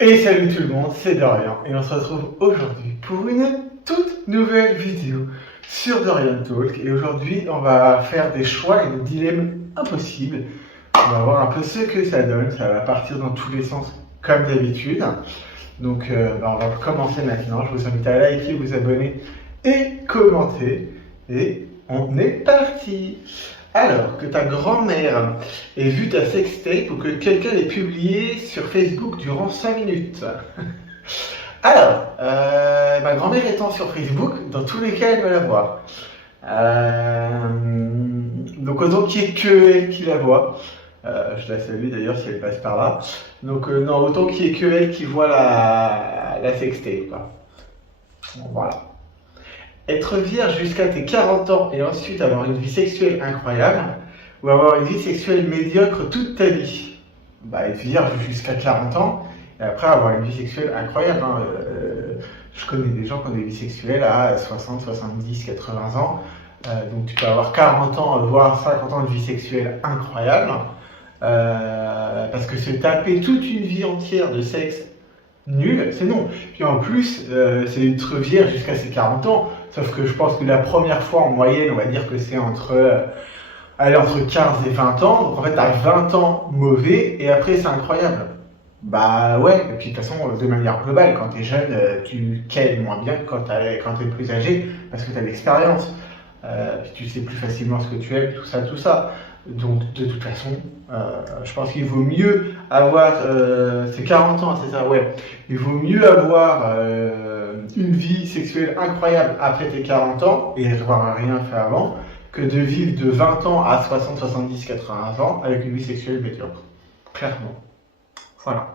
Et salut tout le monde, c'est Dorian et on se retrouve aujourd'hui pour une toute nouvelle vidéo sur Dorian Talk. Et aujourd'hui on va faire des choix et des dilemmes impossibles. On va voir un peu ce que ça donne, ça va partir dans tous les sens comme d'habitude. Donc on va commencer maintenant, je vous invite à liker, vous abonner et commenter. Et on est parti. Alors, que ta grand-mère ait vu ta sextape ou que quelqu'un l'ait publié sur Facebook durant 5 minutes. Alors, ma grand-mère étant sur Facebook, dans tous les cas, elle va la voir. Donc, autant qu'il n'y ait que elle qui la voit. Je la salue d'ailleurs si elle passe par là. Donc, non, autant qu'il n'y ait que elle qui voit la sextape, quoi. Bon, voilà. Être vierge jusqu'à tes 40 ans et ensuite avoir une vie sexuelle incroyable, ou avoir une vie sexuelle médiocre toute ta vie. Bah, être vierge jusqu'à 40 ans et après avoir une vie sexuelle incroyable. Je connais des gens qui ont des vies sexuelles à 60, 70, 80 ans. Donc tu peux avoir 40 ans, voire 50 ans de vie sexuelle incroyable. Parce que se taper toute une vie entière de sexe nul, c'est non. Puis en plus, c'est être vierge jusqu'à ses 40 ans. Sauf que je pense que la première fois en moyenne, on va dire que c'est entre 15 et 20 ans. Donc en fait, t'as 20 ans mauvais et après c'est incroyable. Bah ouais, et puis de toute façon, de manière globale, quand t'es jeune, tu cales moins bien que quand t'es plus âgé parce que t'as l'expérience. Puis tu sais plus facilement ce que tu aimes, tout ça. Donc de toute façon, je pense qu'il vaut mieux avoir, c'est 40 ans, c'est ça, ouais. Il vaut mieux avoir une vie sexuelle incroyable après tes 40 ans et avoir rien fait avant que de vivre de 20 ans à 60, 70, 80 ans avec une vie sexuelle médiocre. Clairement. Voilà.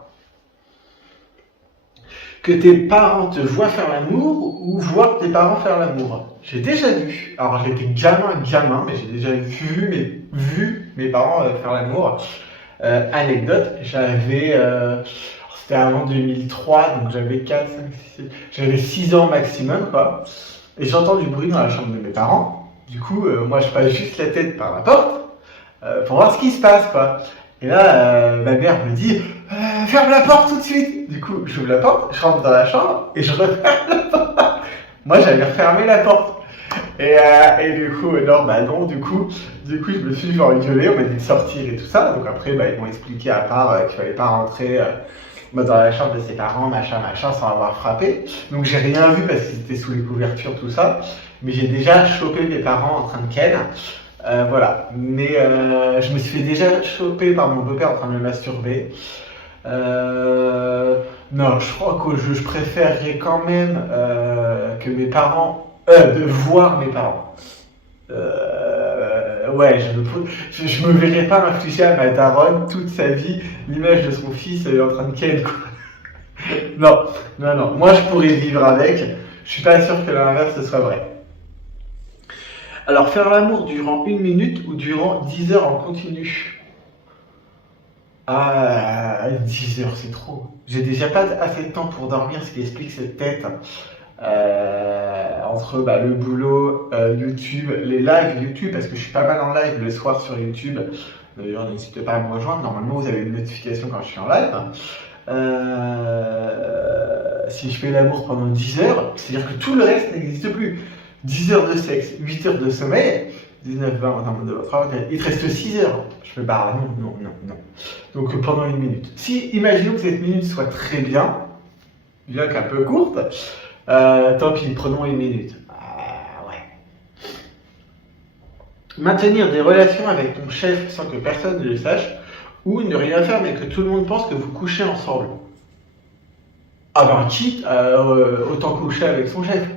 Que tes parents te voient faire l'amour ou voir tes parents faire l'amour. J'ai déjà vu, alors j'étais gamin, mais j'ai déjà vu mes parents faire l'amour. Anecdote, c'était avant 2003, donc j'avais 4, 5, 6, j'avais 6 ans maximum, quoi. Et j'entends du bruit dans la chambre de mes parents. Du coup, moi je passe juste la tête par la porte pour voir ce qui se passe, quoi. Et là, ma mère me dit ferme la porte tout de suite. Du coup, j'ouvre la porte, je rentre dans la chambre et je referme la porte. Moi, j'avais refermé la porte. Et du coup, non, du coup, je me suis genre engueulé, on m'a dit de sortir et tout ça. Donc après, ils m'ont expliqué à part qu'il fallait pas rentrer dans la chambre de ses parents, machin, sans avoir frappé. Donc j'ai rien vu parce qu'ils étaient sous les couvertures, tout ça. Mais j'ai déjà chopé mes parents en train de ken. Voilà. Mais je me suis fait déjà choper par mon beau-père en train de me masturber. Non, je crois que je préférerais quand même que mes parents, de voir mes parents. Ouais, je me verrais pas infliger à ma daronne toute sa vie l'image de son fils en train de ken, quoi. Non. Moi, je pourrais vivre avec. Je suis pas sûr que l'inverse ce soit vrai. Alors, faire l'amour durant 1 minute ou durant 10 heures en continu? Ah, 10 heures, c'est trop. J'ai déjà pas assez de temps pour dormir, ce qui explique cette tête. Entre le boulot, YouTube, les lives YouTube, parce que je suis pas mal en live le soir sur YouTube. D'ailleurs, n'hésitez pas à me rejoindre. Normalement, vous avez une notification quand je suis en live. Si je fais l'amour pendant 10 heures, c'est-à-dire que tout le reste n'existe plus. 10 heures de sexe, 8 heures de sommeil, 19, 20, il te reste 6 heures. Je me barre, non. Donc pendant 1 minute. Si, imaginons que cette minute soit très bien qu'un peu courte, tant pis, prenons 1 minute. Ouais. Maintenir des relations avec ton chef sans que personne ne le sache, ou ne rien faire mais que tout le monde pense que vous couchez ensemble. Quitte, autant coucher avec son chef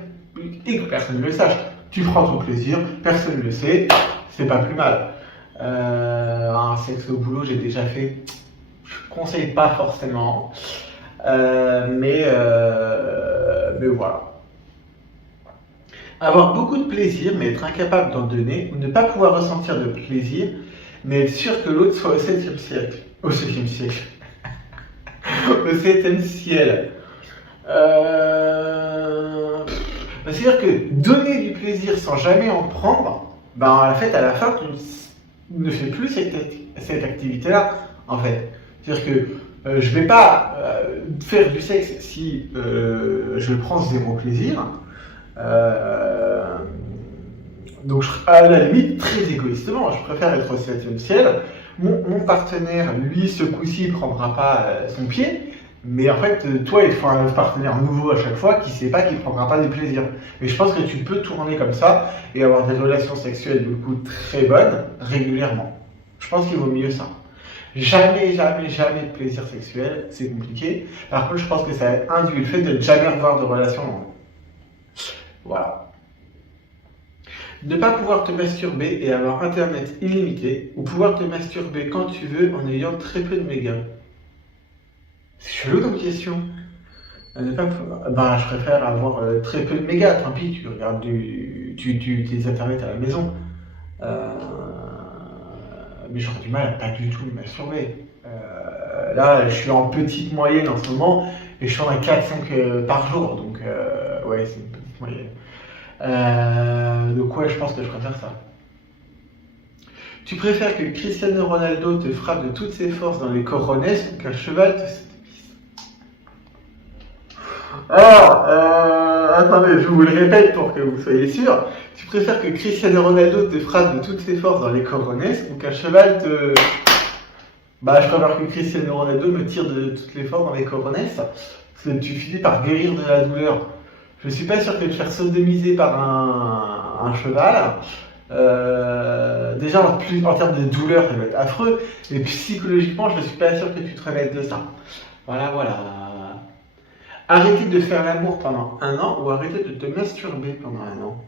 et que personne ne le sache. Tu prends ton plaisir, personne ne le sait, c'est pas plus mal. Un sexe au boulot, j'ai déjà fait. Je conseille pas forcément, mais voilà. Avoir beaucoup de plaisir, mais être incapable d'en donner, ou ne pas pouvoir ressentir de plaisir, mais être sûr que l'autre soit au 7e siècle. Au 7e siècle. Au 7e ciel. C'est-à-dire que donner du plaisir sans jamais en prendre, en fait, à la fin, tu ne fais plus cette activité-là, en fait. C'est-à-dire que Je vais pas faire du sexe si je prends zéro plaisir. Euh, donc, à la limite, très égoïstement, je préfère être au 7e ciel. Mon partenaire, lui, ce coup-ci, ne prendra pas son pied. Mais en fait, toi, il faut un partenaire nouveau à chaque fois qui sait pas, qui prendra pas du plaisir. Et je pense que tu peux tourner comme ça et avoir des relations sexuelles, du coup, très bonnes, régulièrement. Je pense qu'il vaut mieux ça. Jamais, jamais, jamais de plaisir sexuel, c'est compliqué. Par contre, je pense que ça induit le fait de ne jamais avoir de relation longue. Voilà. Ne pas pouvoir te masturber et avoir internet illimité, ou pouvoir te masturber quand tu veux en ayant très peu de mégas. C'est chelou comme question. Ne pas pouvoir- Ben, je préfère avoir très peu de mégas, tant pis, tu regardes des internets à la maison. Euh, mais j'aurais du mal à pas du tout me masturber. Là, je suis en petite moyenne en ce moment, et je suis en à 4-5 par jour, donc ouais, c'est une petite moyenne. Donc ouais, je pense que je préfère ça. Tu préfères que Cristiano Ronaldo te frappe de toutes ses forces dans les coronets ou qu'un cheval te... Alors, attendez, je vous le répète pour que vous soyez sûr. Tu préfères que Cristiano Ronaldo te frappe de toutes ses forces dans les coronets ou qu'un cheval te... Bah, je préfère que Cristiano Ronaldo me tire de toutes les forces dans les coronets, parce que tu finis par guérir de la douleur. Je suis pas sûr que te faire sodomiser par un cheval, déjà en termes de douleur, ça va être affreux, et psychologiquement, je ne suis pas sûr que tu te remettes de ça. Voilà, voilà. Arrêter de faire l'amour pendant 1 an ou arrêter de te masturber pendant 1 an.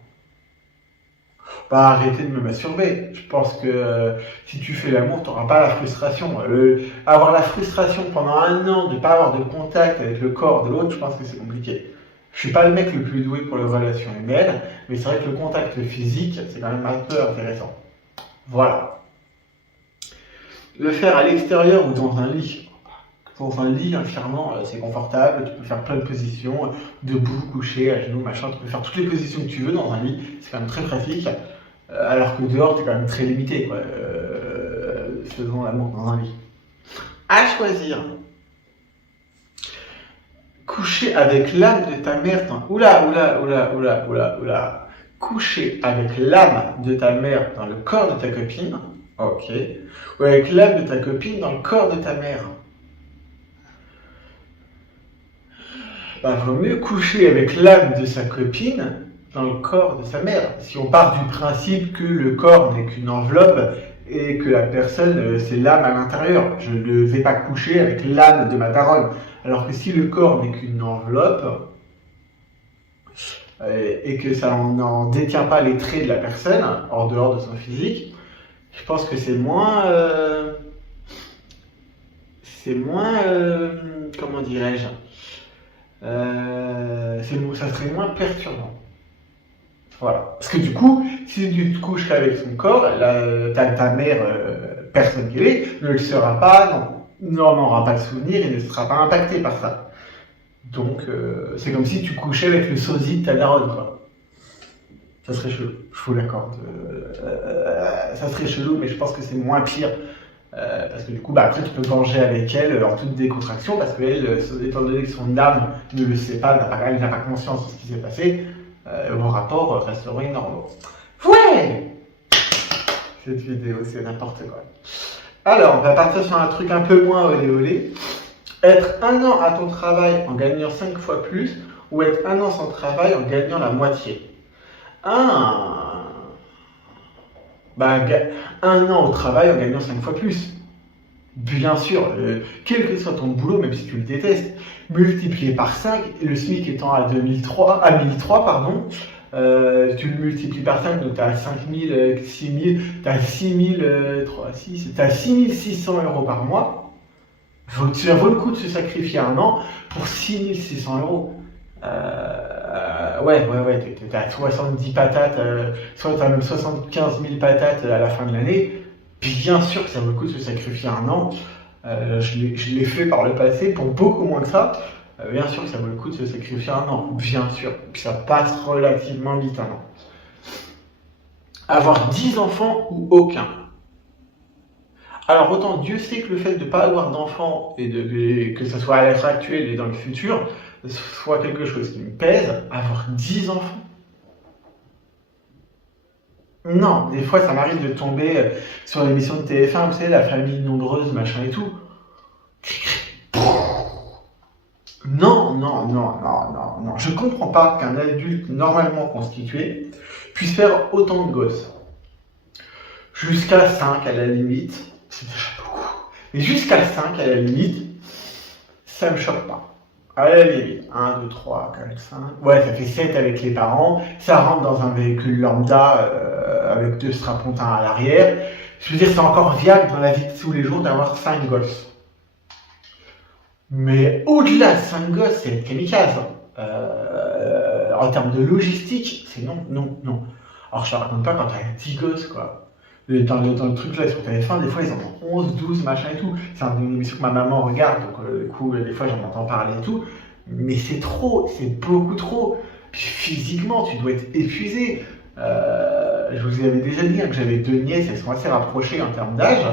Pas arrêter de me masturber. Je pense que si tu fais l'amour, tu n'auras pas la frustration. Avoir la frustration pendant 1 an de ne pas avoir de contact avec le corps de l'autre, je pense que c'est compliqué. Je suis pas le mec le plus doué pour les relations humaines, mais c'est vrai que le contact physique, c'est quand même un peu intéressant. Voilà. Le faire à l'extérieur ou dans un lit. Dans un lit, entièrement, c'est confortable, tu peux faire plein de positions, debout, couché, à genoux, machin, tu peux faire toutes les positions que tu veux dans un lit, c'est quand même très pratique, alors que dehors, tu es quand même très limité, quoi, faisant l'amour dans un lit. À choisir. Coucher avec l'âme de ta mère dans... Oula. Coucher avec l'âme de ta mère dans le corps de ta copine. Ok. Ou avec l'âme de ta copine dans le corps de ta mère. Bah, vaut mieux coucher avec l'âme de sa copine dans le corps de sa mère. Si on part du principe que le corps n'est qu'une enveloppe et que la personne, c'est l'âme à l'intérieur. Je ne vais pas coucher avec l'âme de ma daronne. Alors que si le corps n'est qu'une enveloppe et que ça n'en détient pas les traits de la personne, en dehors de son physique, je pense que c'est moins... comment dirais-je ça serait moins perturbant. Voilà. Parce que du coup, si tu te couches avec son corps, ta mère, personne qu'elle est, ne le sera pas, n'aura pas de souvenir et ne sera pas impacté par ça. Donc, c'est comme si tu couchais avec le sosie de ta daronne, quoi. Ça serait chelou, je vous l'accorde. Ça serait chelou, mais je pense que c'est moins pire. Parce que du coup, après, tu peux venger avec elle en toute décontraction, parce qu'elle, étant donné que son âme ne le sait pas, elle n'a pas conscience de ce qui s'est passé, vos rapports resteront normaux. Ouais! Cette vidéo, c'est n'importe quoi. Alors, on va partir sur un truc un peu moins olé olé. Être 1 an à ton travail en gagnant 5 fois plus, ou être 1 an sans travail en gagnant la moitié. Bah, 1 an au travail en gagnant 5 fois plus. Bien sûr, quel que soit ton boulot, même si tu le détestes, multiplié par 5, le SMIC étant à 1003, pardon, tu le multiplies par 5, donc tu as 5000, 6000, tu as 6600 euros par mois. Ça vaut le coup de se sacrifier 1 an pour 6600 euros. Ouais, t'es à 70 patates, soit t'as même 75 000 patates à la fin de l'année. Bien sûr que ça vaut le coup de se sacrifier 1 an. Je l'ai fait par le passé pour beaucoup moins que ça. Bien sûr que ça vaut le coup de se sacrifier 1 an. Bien sûr. Puis ça passe relativement vite 1 an. Avoir 10 enfants ou aucun. Alors autant Dieu sait que le fait de ne pas avoir d'enfant et que ce soit à l'être actuel et dans le futur, soit quelque chose qui me pèse, avoir 10 enfants. Non, des fois ça m'arrive de tomber sur l'émission de TF1, vous savez, la famille nombreuse, machin et tout. Non, non, non, non, non, non. Je comprends pas qu'un adulte normalement constitué puisse faire autant de gosses. Jusqu'à 5 à la limite, c'est déjà beaucoup. Mais jusqu'à 5 à la limite, ça me choque pas. À la limite, 1, 2, 3, 4, 5. Ouais, ça fait 7 avec les parents. Ça rentre dans un véhicule lambda avec 2 strapontins à l'arrière. Je veux dire, c'est encore viable dans la vie de tous les jours d'avoir 5 gosses. Mais au-delà de 5 gosses, c'est être kamikaze. En termes de logistique, c'est non, non, non. Alors je te raconte pas quand t'as 10 gosses, quoi. Dans le truc là sur TF1, des fois ils en ont 11, 12, machin et tout. C'est une émission que ma maman regarde, donc du coup, des fois j'en entends parler et tout. Mais c'est trop, c'est beaucoup trop. Puis physiquement, tu dois être épuisé. Je vous avais déjà dit que j'avais 2 nièces, elles sont assez rapprochées en termes d'âge.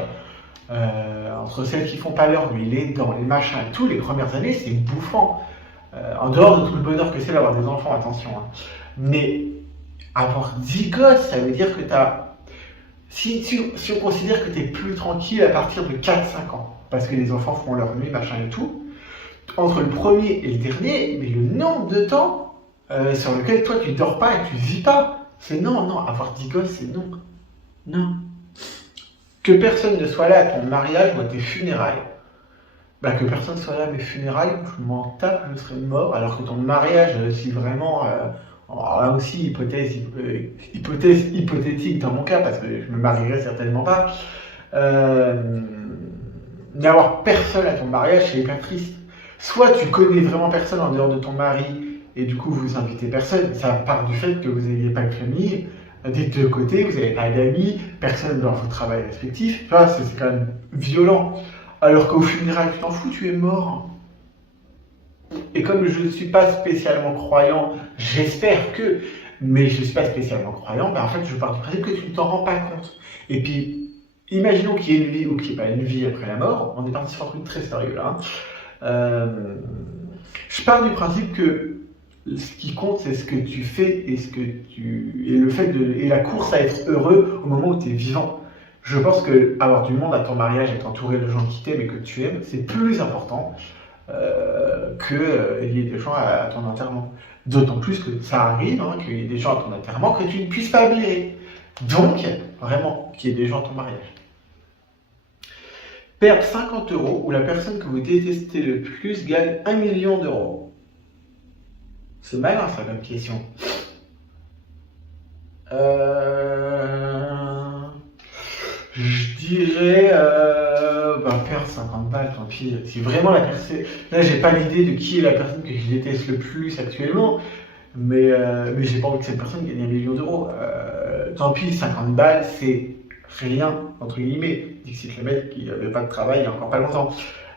Entre celles qui font pas l'heure, lui, les dents, les machins et tout, les premières années, c'est bouffant. En dehors de tout le bonheur que c'est d'avoir des enfants, attention. Hein. Mais avoir 10 gosses, ça veut dire que t'as. Si on considère que tu es plus tranquille à partir de 4-5 ans, parce que les enfants font leur nuit, machin et tout, entre le premier et le dernier, mais le nombre de temps sur lequel toi tu dors pas et tu vis pas, c'est non, non, avoir 10 gosses, c'est non. Non. Que personne ne soit là à ton mariage ou à tes funérailles. Bah, que personne ne soit là à mes funérailles, je m'en tape, je serais mort, alors que ton mariage, si vraiment. Alors là aussi, hypothèse hypothétique dans mon cas, parce que je me marierai certainement pas. N'avoir personne à ton mariage, c'est hyper triste. Soit tu connais vraiment personne en dehors de ton mari, et du coup vous invitez personne, ça part du fait que vous n'ayez pas de famille, des deux côtés, vous n'avez pas d'amis, personne dans votre travail respectif, tu vois, c'est quand même violent. Alors qu'au funérailles, tu t'en fous, tu es mort. Et comme je ne suis pas spécialement croyant, j'espère que, mais je ne suis pas spécialement croyant, ben en fait je pars du principe que tu ne t'en rends pas compte. Et puis, imaginons qu'il y ait une vie ou qu'il n'y ait pas une vie après la mort, on est parti sur un truc très sérieux là. Je pars du principe que ce qui compte, c'est ce que tu fais et le fait et la course à être heureux au moment où tu es vivant. Je pense que avoir du monde à ton mariage, être entouré de gens qui t'aiment et que tu aimes, c'est plus important qu'il y ait des gens à ton enterrement. D'autant plus que ça arrive, hein, qu'il y ait des gens à ton enterrement que tu ne puisses pas blairer. Donc, vraiment, qu'il y ait des gens à ton mariage. Perdre 50 € ou la personne que vous détestez le plus gagne 1 million d'euros. C'est malin ça comme question. Je dirais perdre 50 balles, tant pis. Si vraiment la personne. Là, j'ai pas l'idée de qui est la personne que je déteste le plus actuellement, mais j'ai pas envie que cette personne gagne 1 million d'euros. Tant pis, 50 balles, c'est rien, entre guillemets. Dixit le mec qui n'avait pas de travail il y a encore pas longtemps.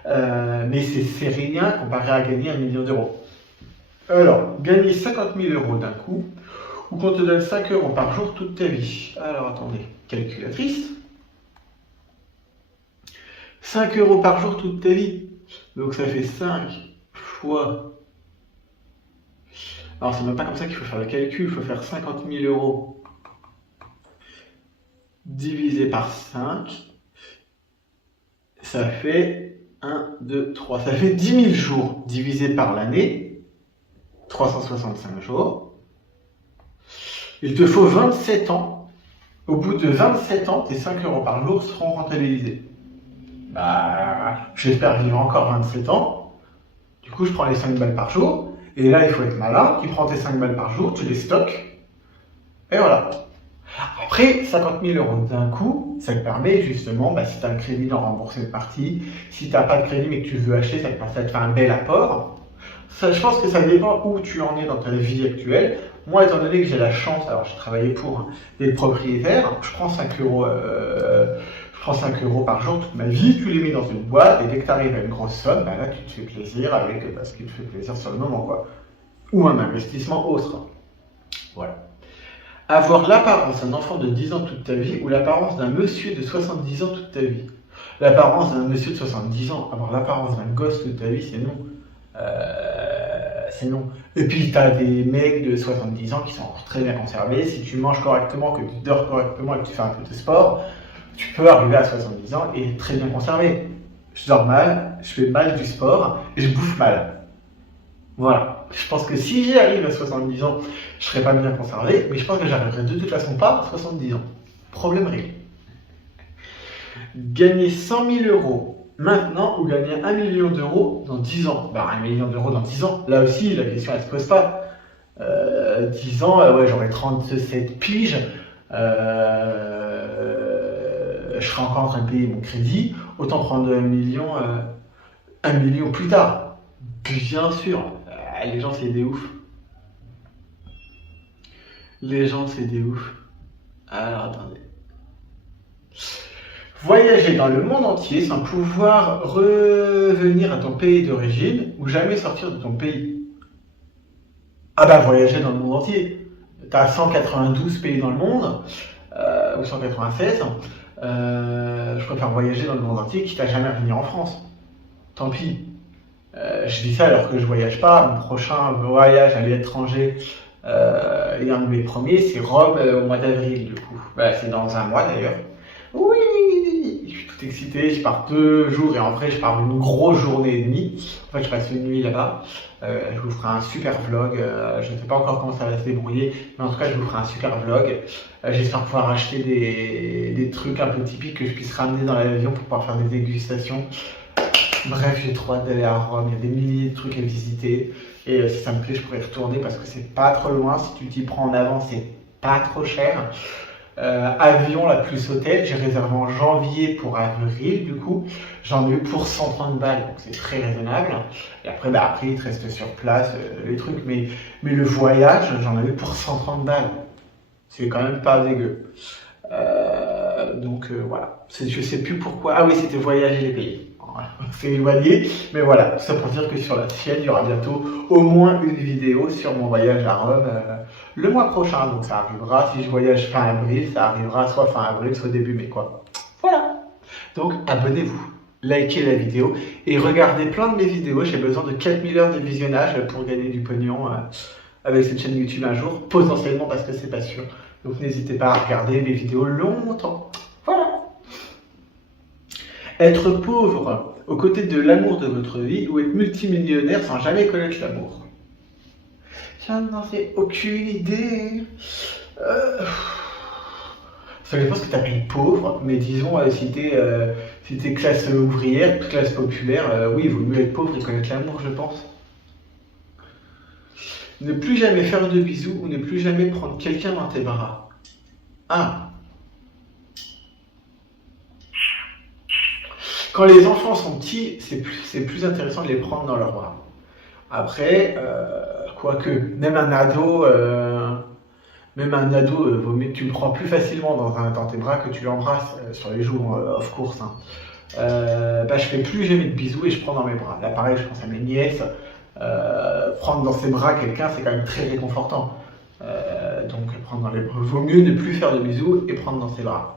Mais c'est rien comparé à gagner 1 million d'euros. Alors, gagner 50 000 € d'un coup, ou qu'on te donne 5 € par jour toute ta vie. Alors, attendez, calculatrice. 5 € par jour toute ta vie. Donc ça fait 5 fois. Alors c'est même pas comme ça qu'il faut faire le calcul, il faut faire 50 000 € divisé par 5. Ça fait 1, 2, 3. Ça fait 10 000 jours divisé par l'année. 365 jours. Il te faut 27 ans. Au bout de 27 ans, tes 5 € par jour seront rentabilisés. Bah, j'espère vivre encore 27 ans. Du coup, je prends les 5 balles par jour. Et là, il faut être malin. Tu prends tes 5 balles par jour, tu les stockes. Et voilà. Après, 50 000 € d'un coup, ça te permet justement, si tu as un crédit, d'en rembourser une partie. Si tu n'as pas de crédit mais que tu veux acheter, ça te fait un bel apport. Ça, je pense que ça dépend où tu en es dans ta vie actuelle. Moi, étant donné que j'ai la chance, alors j'ai travaillé pour des propriétaires, je prends 5 €. Je prends 5 € par jour toute ma vie, tu les mets dans une boîte, et dès que tu arrives à une grosse somme, là tu te fais plaisir avec ce qui te fait plaisir sur le moment, quoi. Ou un investissement autre. Voilà. Avoir l'apparence d'un enfant de 10 ans toute ta vie ou l'apparence d'un monsieur de 70 ans toute ta vie. L'apparence d'un monsieur de 70 ans, avoir l'apparence d'un gosse toute ta vie, c'est non. C'est non. Et puis, tu as des mecs de 70 ans qui sont encore très bien conservés. Si tu manges correctement, que tu dors correctement et que tu fais un peu de sport, tu peux arriver à 70 ans et être très bien conservé. Je dors mal, je fais mal du sport et je bouffe mal. Voilà. Je pense que si j'y arrive à 70 ans, je serai pas bien conservé, mais je pense que j'arriverai de toute façon pas à 70 ans. Problème réglé. Gagner 100 000 euros maintenant ou gagner 1 million d'euros dans 10 ans. Bah, 1 million d'euros dans 10 ans. Là aussi, la question elle se pose pas. 10 ans, ouais, j'aurai 37 piges. Je serai encore en train de payer mon crédit. Autant prendre 1 million plus tard. Bien sûr. Les gens, c'est des oufs. Les gens, c'est des oufs. Alors, attendez. Voyager dans le monde entier sans pouvoir revenir à ton pays d'origine ou jamais sortir de ton pays. Ah bah voyager dans le monde entier. T'as 192 pays dans le monde, ou 196. Je préfère voyager dans le monde entier quitte à jamais revenir en France. Tant pis. Je dis ça alors que je voyage pas. Mon prochain voyage à l'étranger, et un de mes premiers, c'est Rome au mois d'avril du coup. Bah, c'est dans un mois d'ailleurs. Oui, je suis tout excité, je pars 2 jours et en vrai je pars une grosse journée et demie. En fait je passe une nuit là-bas. Je vous ferai un super vlog, je ne sais pas encore comment ça va se débrouiller, mais en tout cas je vous ferai un super vlog. J'espère pouvoir acheter des trucs un peu typiques que je puisse ramener dans l'avion pour pouvoir faire des dégustations. Bref, j'ai trop hâte d'aller à Rome, il y a des milliers de trucs à visiter. Et si ça me plaît, je pourrais y retourner parce que c'est pas trop loin. Si tu t'y prends en avance, c'est pas trop cher. Avion, la plus hôtel, j'ai réservé en janvier pour avril, du coup. J'en ai eu pour 130 balles, donc c'est très raisonnable. Et après, après, il te reste sur place les trucs. Mais le voyage, j'en ai eu pour 130 balles. C'est quand même pas dégueu. Donc voilà. Je sais plus pourquoi. Ah oui, c'était voyager les pays. C'est éloigné, mais voilà, tout ça pour dire que sur la chaîne, il y aura bientôt au moins une vidéo sur mon voyage à Rome le mois prochain. Donc ça arrivera, si je voyage fin avril, ça arrivera soit fin avril, soit début mai, quoi. Voilà. Donc abonnez-vous, likez la vidéo et regardez plein de mes vidéos. J'ai besoin de 4000 heures de visionnage pour gagner du pognon avec cette chaîne YouTube un jour, potentiellement parce que c'est pas sûr. Donc n'hésitez pas à regarder mes vidéos longtemps. Voilà. Être pauvre aux côtés de l'amour de votre vie ou être multimillionnaire sans jamais connaître l'amour. J'en ai aucune idée. Ça dépend ce que tu appelles pauvre, mais disons, si t'es classe ouvrière, classe populaire, oui, il vaut mieux être pauvre et connaître l'amour, je pense. Ne plus jamais faire de bisous ou ne plus jamais prendre quelqu'un dans tes bras. Ah. Quand les enfants sont petits, c'est plus intéressant de les prendre dans leurs bras. Après, quoique, même un ado, vaut mieux, tu le prends plus facilement dans tes bras que tu l'embrasses sur les jours off course. Hein. Je fais plus jamais de bisous et je prends dans mes bras. Là, pareil, je pense à mes nièces. Prendre dans ses bras quelqu'un, c'est quand même très réconfortant. Donc, prendre dans les bras. Vaut mieux ne plus faire de bisous et prendre dans ses bras.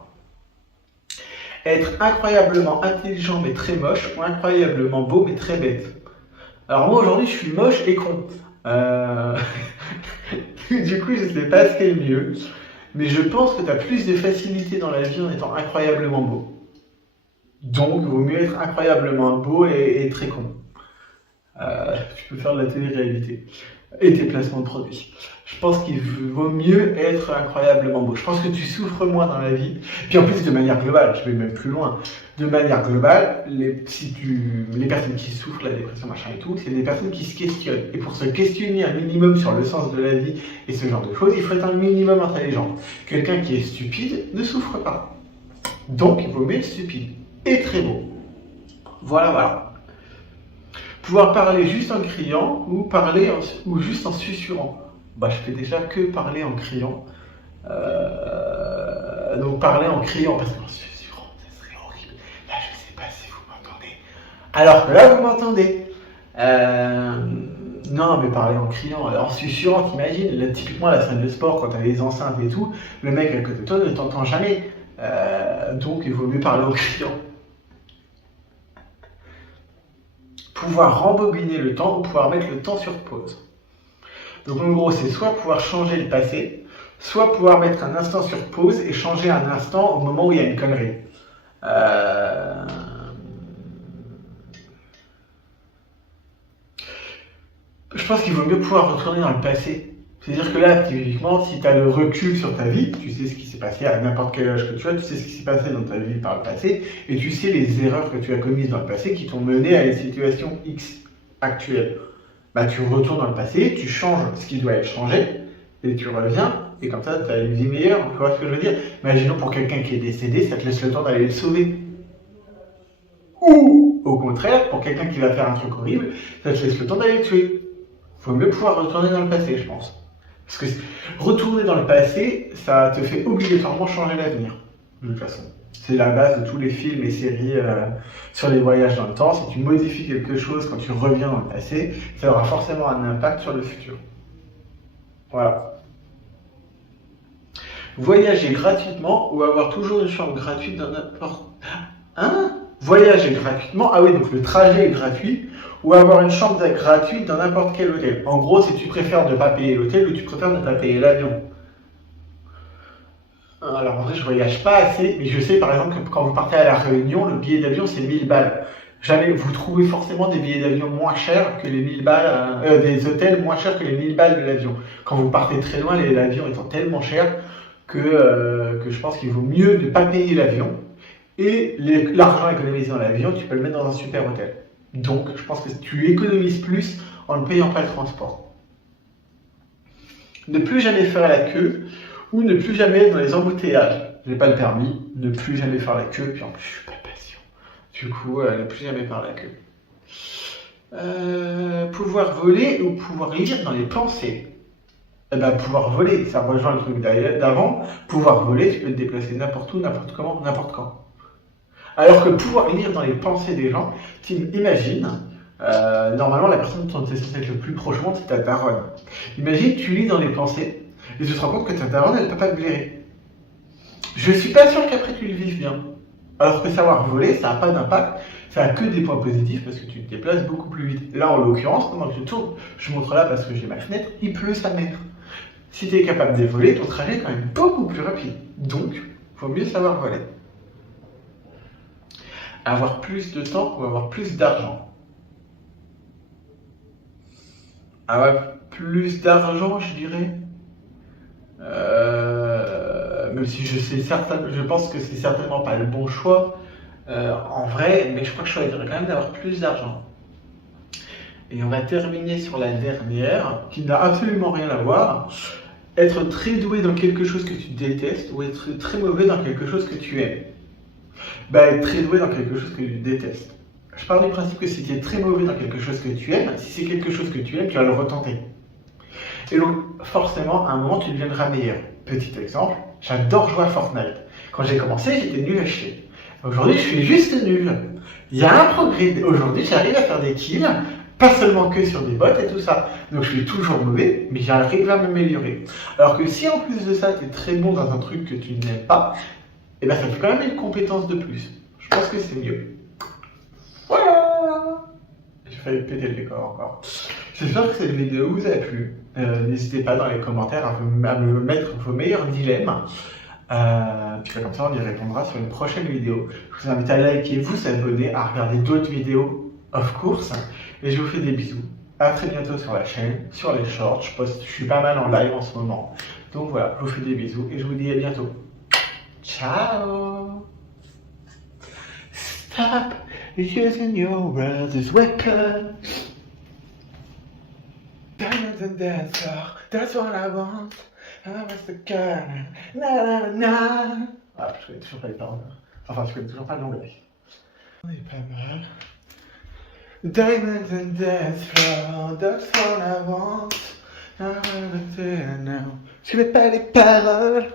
Être incroyablement intelligent mais très moche ou incroyablement beau mais très bête. Alors moi aujourd'hui je suis moche et con. Du coup je sais pas ce qui est le mieux. Mais je pense que tu as plus de facilité dans la vie en étant incroyablement beau. Donc il vaut mieux être incroyablement beau et très con. Tu peux faire de la télé-réalité. Et tes placements de produits. Je pense qu'il vaut mieux être incroyablement beau. Je pense que tu souffres moins dans la vie. Puis en plus, de manière globale, je vais même plus loin. De manière globale, les personnes qui souffrent, la dépression, machin et tout, c'est des personnes qui se questionnent. Et pour se questionner un minimum sur le sens de la vie et ce genre de choses, il faut être un minimum intelligent. Quelqu'un qui est stupide ne souffre pas. Donc, il vaut mieux être stupide. Et très beau. Voilà. Pouvoir parler juste en criant ou juste en susurrant. Je fais déjà que parler en criant. Donc parler en criant, parce qu'en susurrant, ça serait horrible. Là, je sais pas si vous m'entendez. Alors que là, vous m'entendez. Non, mais parler en criant, en susurrant, t'imagines. Là, typiquement, la salle de sport, quand t'as les enceintes et tout, le mec à côté de toi ne t'entend jamais. Donc, il vaut mieux parler en criant. pouvoir rembobiner le temps ou pouvoir mettre le temps sur pause. Donc en gros, c'est soit pouvoir changer le passé, soit pouvoir mettre un instant sur pause et changer un instant au moment où il y a une connerie. Je pense qu'il vaut mieux pouvoir retourner dans le passé. C'est-à-dire que là, typiquement, si tu as le recul sur ta vie, tu sais ce qui s'est passé à n'importe quel âge que tu as, tu sais ce qui s'est passé dans ta vie par le passé, et tu sais les erreurs que tu as commises dans le passé qui t'ont mené à une situation X actuelle. Bah, tu retournes dans le passé, tu changes ce qui doit être changé, et tu reviens, et comme ça, tu as une vie meilleure. Tu vois ce que je veux dire? Imaginons pour quelqu'un qui est décédé, ça te laisse le temps d'aller le sauver. Ou, au contraire, pour quelqu'un qui va faire un truc horrible, ça te laisse le temps d'aller le tuer. Il faut mieux pouvoir retourner dans le passé, je pense. Parce que retourner dans le passé, ça te fait obligatoirement changer l'avenir, de toute façon. C'est la base de tous les films et séries sur les voyages dans le temps. Si tu modifies quelque chose quand tu reviens dans le passé, ça aura forcément un impact sur le futur. Voilà. Voyager gratuitement ou avoir toujours une chambre gratuite dans n'importe... Hein? Voyager gratuitement, ah oui, donc le trajet est gratuit, ou avoir une chambre gratuite dans n'importe quel hôtel. En gros, si tu préfères ne pas payer l'hôtel ou tu préfères ne pas payer l'avion. Alors en vrai, je voyage pas assez, mais je sais par exemple que quand vous partez à la Réunion, le billet d'avion c'est 1000 balles. Jamais vous trouvez forcément des billets d'avion moins chers que les 1000 balles, des hôtels moins chers que les 1000 balles de l'avion. Quand vous partez très loin, l'avion étant tellement cher que je pense qu'il vaut mieux ne pas payer l'avion. Et l'argent économisé dans l'avion, tu peux le mettre dans un super hôtel. Donc, je pense que tu économises plus en ne payant pas le transport. Ne plus jamais faire la queue ou ne plus jamais être dans les embouteillages. Je n'ai pas le permis, ne plus jamais faire la queue, puis en plus, je suis pas patient. Du coup, ne plus jamais faire la queue. Pouvoir voler ou pouvoir lire dans les pensées. Eh ben, pouvoir voler, ça rejoint le truc d'avant. Pouvoir voler, tu peux te déplacer n'importe où, n'importe comment, n'importe quand. Alors que pouvoir lire dans les pensées des gens, imagine, normalement la personne dont tu es censé être le plus prochement, c'est ta daronne. Imagine, tu lis dans les pensées, et tu te rends compte que ta daronne, elle ne peut pas te blairer. Je suis pas sûr qu'après tu le vives bien. Alors que savoir voler, ça n'a pas d'impact, ça a que des points positifs parce que tu te déplaces beaucoup plus vite. Là, en l'occurrence, pendant que je tourne, je montre là parce que j'ai ma fenêtre, il pleut sa mètre. Si tu es capable de voler, ton trajet est quand même beaucoup plus rapide. Donc, il faut mieux savoir voler. Avoir plus de temps ou avoir plus d'argent? Avoir plus d'argent, je dirais. Même si je pense que c'est certainement pas le bon choix en vrai, mais je crois que je choisirais quand même d'avoir plus d'argent. Et on va terminer sur la dernière, qui n'a absolument rien à voir. Être très doué dans quelque chose que tu détestes ou être très mauvais dans quelque chose que tu aimes. Bah, être très doué dans quelque chose que tu détestes. Je pars du principe que si tu es très mauvais dans quelque chose que tu aimes, si c'est quelque chose que tu aimes, tu vas le retenter. Et donc, forcément, à un moment, tu deviendras meilleur. Petit exemple, j'adore jouer à Fortnite. Quand j'ai commencé, j'étais nul à chier. Aujourd'hui, je suis juste nul. Il y a un progrès. Aujourd'hui, j'arrive à faire des kills, pas seulement que sur des bots et tout ça. Donc, je suis toujours mauvais, mais j'arrive à m'améliorer. Alors que si en plus de ça, tu es très bon dans un truc que tu n'aimes pas, et ben ça fait quand même une compétence de plus. Je pense que c'est mieux. Voilà. J'ai failli péter le décor encore. J'espère que cette vidéo vous a plu. N'hésitez pas dans les commentaires à me mettre vos meilleurs dilemmes. Puis comme ça on y répondra sur une prochaine vidéo. Je vous invite à liker, vous abonner, à regarder d'autres vidéos of course. Et je vous fais des bisous. A très bientôt sur la chaîne, sur les shorts. Je suis pas mal en live en ce moment. Donc voilà, je vous fais des bisous et je vous dis à bientôt. Ciao. Stop using your world as weapon. Diamonds and dancer, that's what I want. I was the girl. Na na na. Ah, je connais toujours pas les paroles. Enfin, je connais toujours pas l'anglais. On est pas mal. Diamonds and dancer, that's what I want. I wanna say now. Je connais pas les paroles.